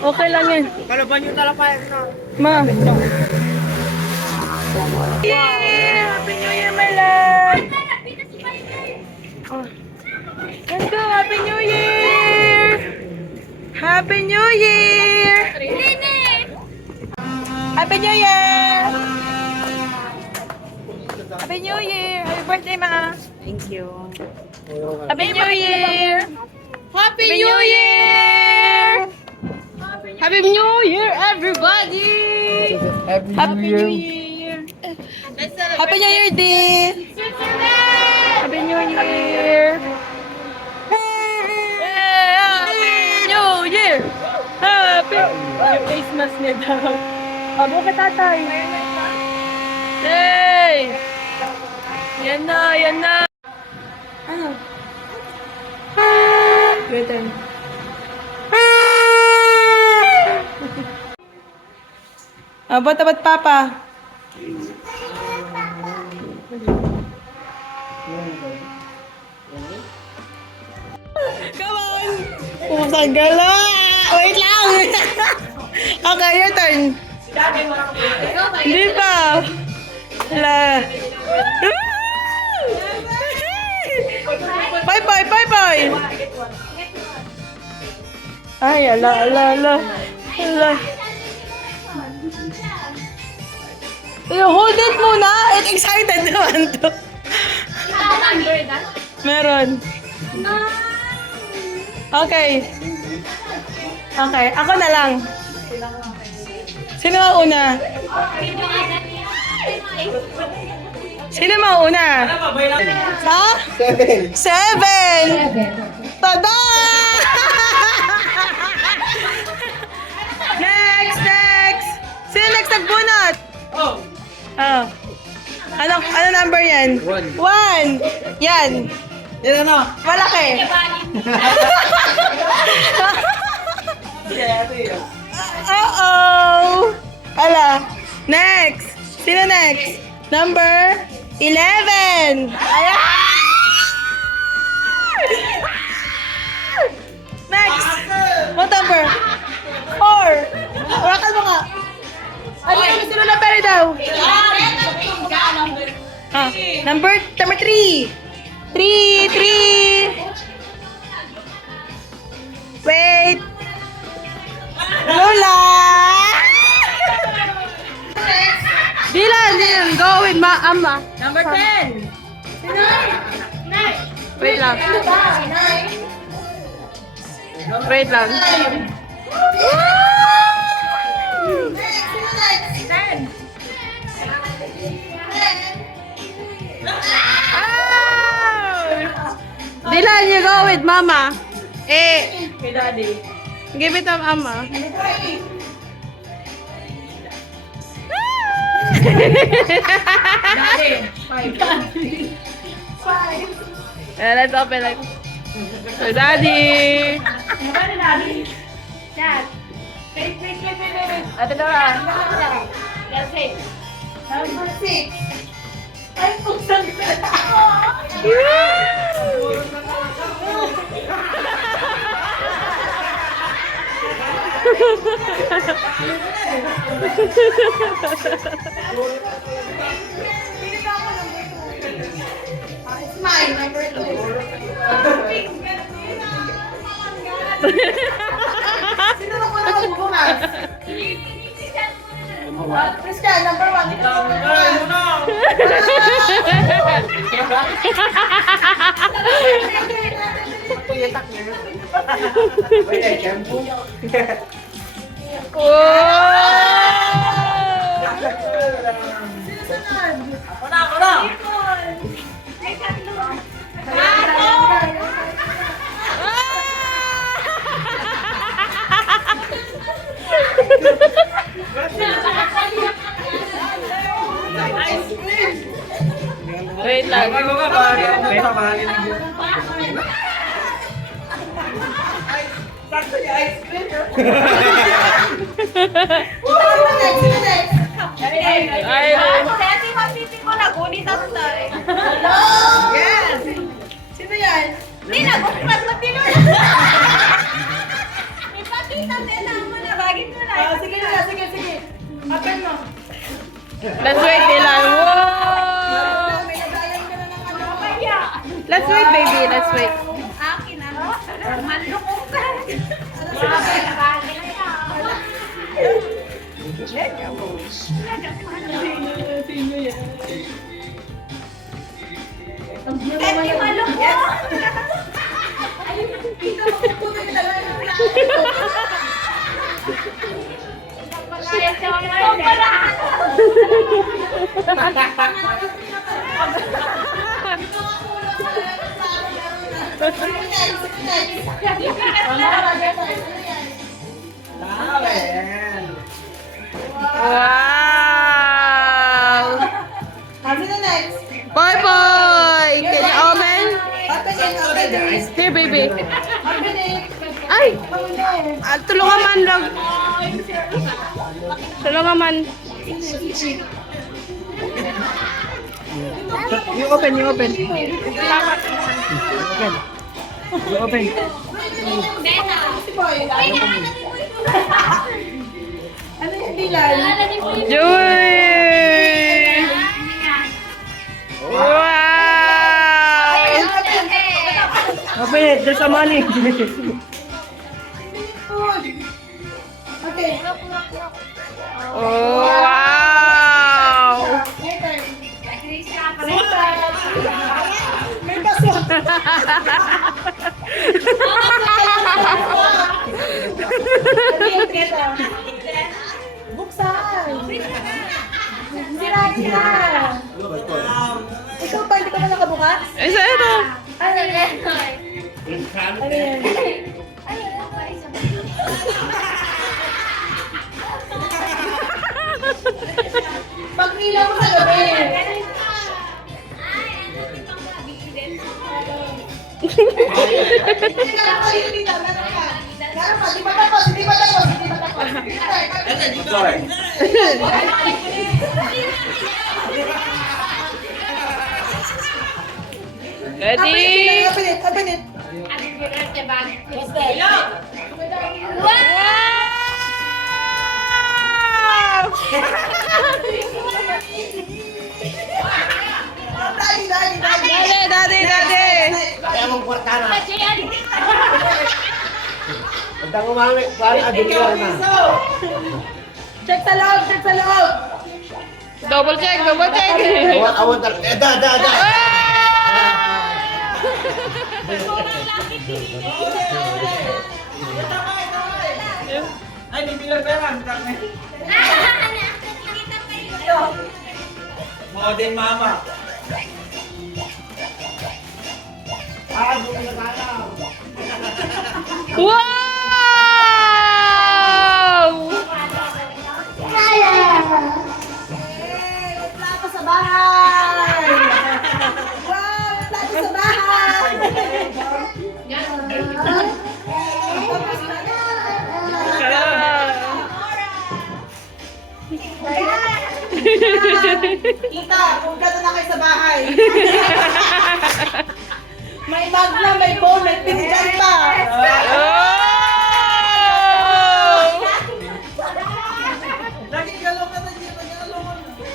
Okay lang yan. Kalaban yung talapay na. Ma. Yeah! Happy New Year, my love! Oh. Let's go! Happy New Year! Happy New Year! Happy New Year! Happy New Year! Happy birthday, ma! Thank you. Happy New Year! Happy New Year! Happy New Year, everybody! Happy New Year! Happy New Year, Dean! Happy New Year! Happy New Year! Happy! Yung face mask niya daw. Abo ka, tatay. Hey! Yan na, yan na! Ano? Your turn. Abot papa. Come on! Pumusang gala! Wait lang! Okay, your turn. Hindi pa. Hala. Bye bye, bye bye. Ay, ala. Hold it muna. Excited naman to. Meron. Okay. Okay, ako na lang. Sino mauna? Sino mauna? Ha? 7. Tada! Next! Sino next nagbunot? Oh. Ano number yan? 1. Yan. Yan ano? Malaki. Uh-oh. Ala. Next. Sino next? Number 11. Ayan. Next. What number? 4. Orakan mo nga. Ano yung sino na pera daw? Number 3. 3. Wait. Lola. Dylan, go with Ama. Number 10. Wait lang. Wait lang. Dylan, you go with Mama. Hey, Daddy. Give it to Mama. Let's open like. So, Daddy. Dad. Wait. Ate Dora. Let's see. Number 6. Ay, pusang Smile, number 2. Sino na muna magbumas? Christian, number 1. Ito number Wait lang. Sakto yung ice cream. Sesi, mapipi ko na. Gunit ako tayo. Yes! Sino yan? Hindi, nagupad mo tinulog. Ipakita nila mo na. Open mo. Let's wait, Dylan. Wow! Let's wait, baby. Let's wait. Akin, ano? Manlukong ka. Hindi malukong. Wow! Sabi na next. Boy, boy! Can you open? Open it. Here, baby. Open it. Ay! Open it. Tulungan man lang. Tulungan man. You open. You open. Ano yung Dylan? Joy! Wow! Open it. There's some money. Okay. Oh, wow! May paso. Buksan. Sira. Ikaw pa, hindi ka ba nakabukas? Isa ito. Ano yan? Ano yan? Pag-ilaw mo sa gabi. Hindi ka lang kayo dito. Gano'n pa, di ba tapos? Di ba tapos? Di ba tapos? Ready? Open it, open it. Wow! Dali. Kaya mong kwarta na. Huwag kang umamit. Parang adiliwar na. Check sa loob, check sa loob. Double check. Awat talaga. Da. Ay, bibilang pera. Mo din mama. Wow! Plato sa bahay. Wow, plato sa bahay. Kita, kumpleto na kayo sa bahay. May bag na, may bowl, may pinggan pa. Oh! Lagi galaw ka na dyan.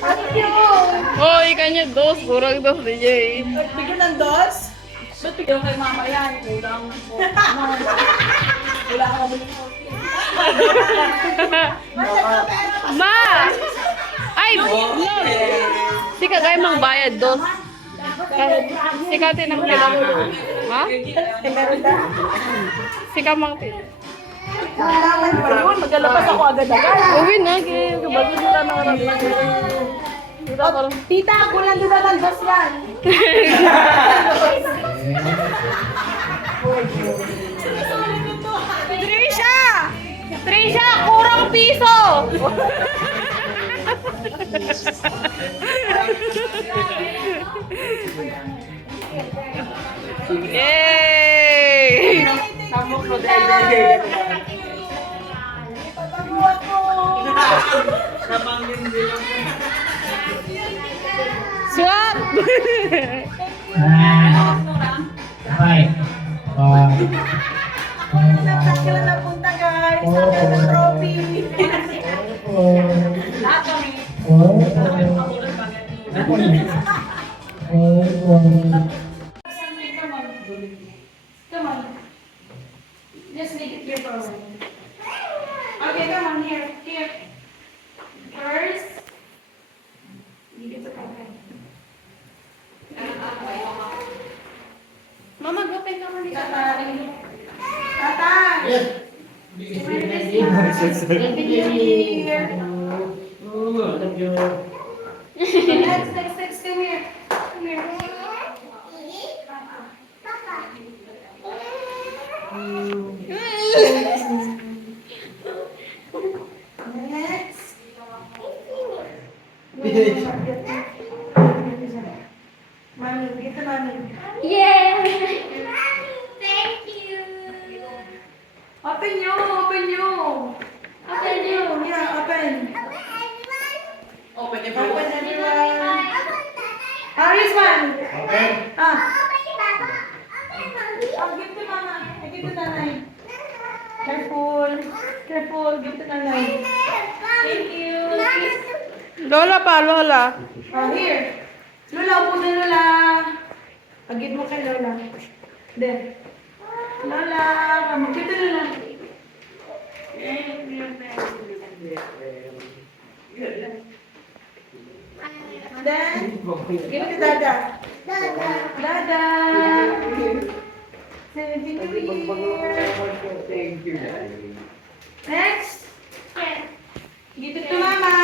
Ano yun? Oh, ikanyo dos. Kurang dos, DJ. Bigyan ng dos? Ba't bigyan kay mama yan? Kulang po. Wala ka ba Ma! Ay, no! Si kagay mang bayad dos. Si kati nang kailangan. Ha? Si kamang Kailangan pa yun. Maglalabas ako agad-agad. uwi na, kaya bago nila nakarating. Dito ko lang. Tita, kulang doon na ng dos yan. Trisha, kurang piso! Yay! Patago ako. Swap! Saan ka lang napunta, guys? Saan ka ng trophy? Tatay! Yes. Next, come here. Come here. Next. Mami, dito mami. Thank you. Open you, open you. Open you, yeah, open. Open your Open everyone. Aris one. Okay. Give to mama. Give to nanay. Careful. Careful. Give to nanay. Thank you. Lola pa, Lola. Here. Lola, upo na Lola. Agit mo kay Lola. There. Lola, come. Give to Lola. Then, give it to Dada. Dada. Say Happy New Year. Next. Give it to Mama.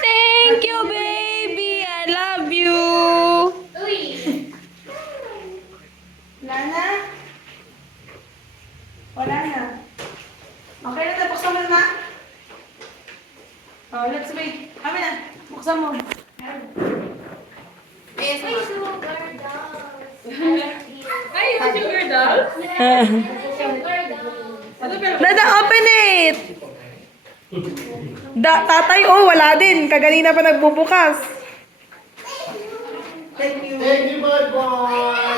Thank you, baby. I love you. Wala na? Wala na. Okay na, buksan mo na. Oh, let's wait. Kami na. Buksan mo. Sugar doll? Dada, open it! Tatay, wala din. Kaganina pa nagbubukas. Thank you, my boy.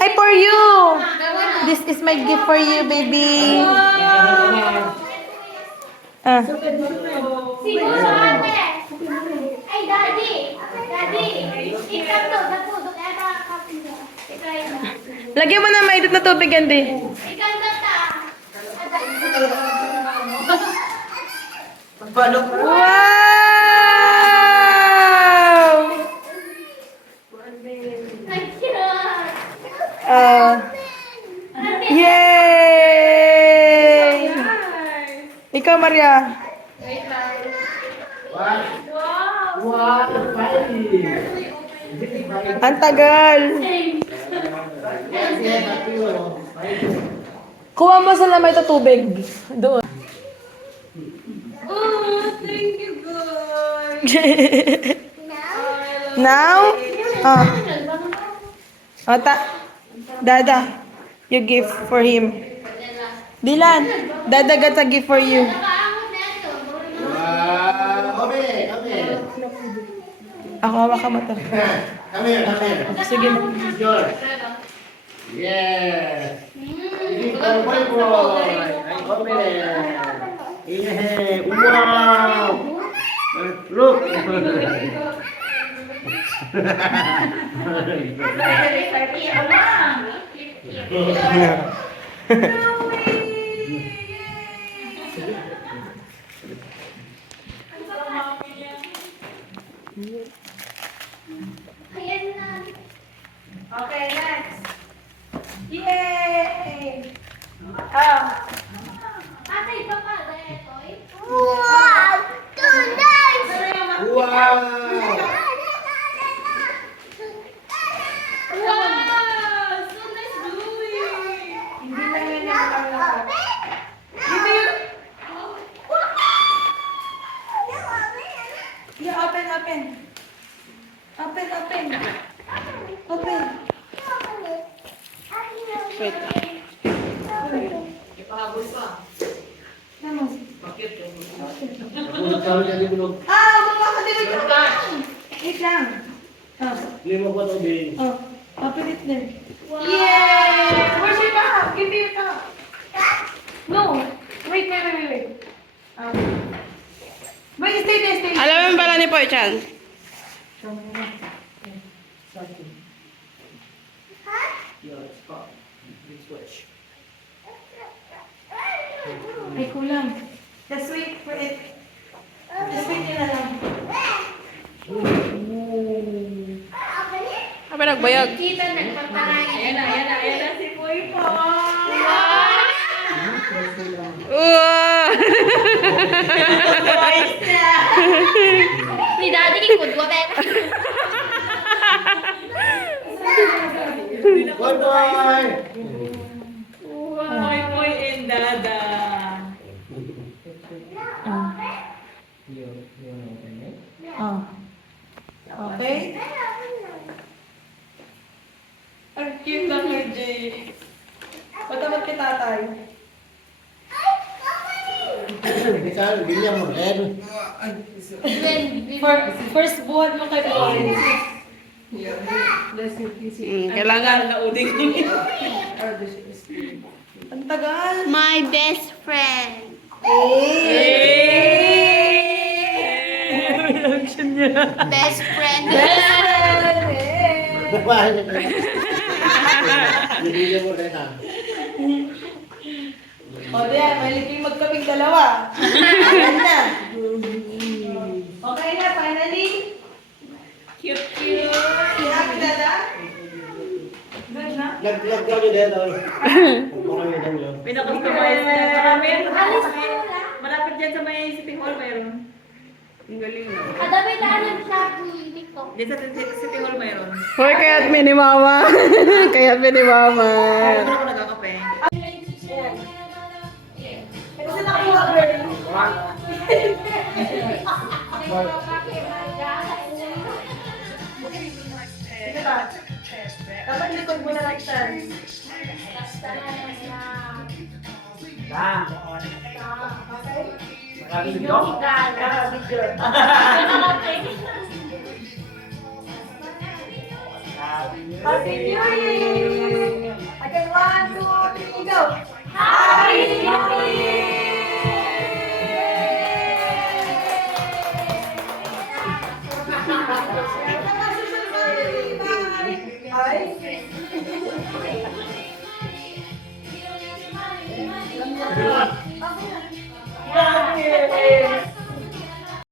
Ay, for you! This is my gift for you, baby. Ah. Siguro ate. Ay, daddy. Daddy. Ikaw to. Napudok. Kaya nakakapito. Ikaw yun. Lagyan mo na maidot na tubig, Andy. Ikaw to ta. Magbalok. Wow! Ay, cute. Yay! Ikaw, Maria. Ang tagal. Kuha mo sa lamay ito tubig. Doon. Oh, thank you, guys. Now? Dada, you gift for him. Dilan, Dada got a gift for you. Nakaangot na ito. Wow. Come here. Ako, hawak ka mo to. Come here. Sige mo. Yours. Yes. This is my boy. Come here. Yeah. Wow. Look. Ayan na. Okay, next. Yay! Oh. Ate, iba pa. Dahil ito eh. Wow. Wow! So nice doing! Hindi lang yan yung lahat. Dito yun. Yeah, open. Open. Wait. Ipahabol pa. Ano? Bakit? Baba ka din. Wait lang. Oh. Lima po tubig. Oh. Open it then. Yay! Where's your cup? Give me your cup. No. Wait. Wait, stay there. Alam mo pala ni Poy Chan. Ay, kulang. Just wait for it. Just wait nila lang. Apa nagbayag? Kita na. Ayan na si Poy po. Wow! Ni Daddy kikod ko, bet. Good boy! Poy and Dada. Oh. Okay? Ang cute lang kay Jay. Patamad kay tatay. Bisa, ganyan mo rin. First buhat mo kay Boy. Kailangan. Nauding. Ang tagal. My best friend. Best friend. Ganyan mo rin ha. O diyan, may liging magkaming dalawa. Ayan na. Okay na, finally. Cute. Happy na na? Good na? Lag-lag ka nyo dito. Pagpakawitan nyo. Pinakustomize na. Saka meron malapit dyan sa may City Hall meron. Ang galing no? Kadabi tayo sa TikTok. Dyan sa City Hall meron. Hoy, kaya't ni Mama. Kaya't ni Mama. Meron ako nagkakape. Kasi nakakuha, girl. Sige ba? Dapat likod mo na lang siya. Okay? Maraming video? Happy New Year! Again, 1, 2, 3, go! Happy New Year!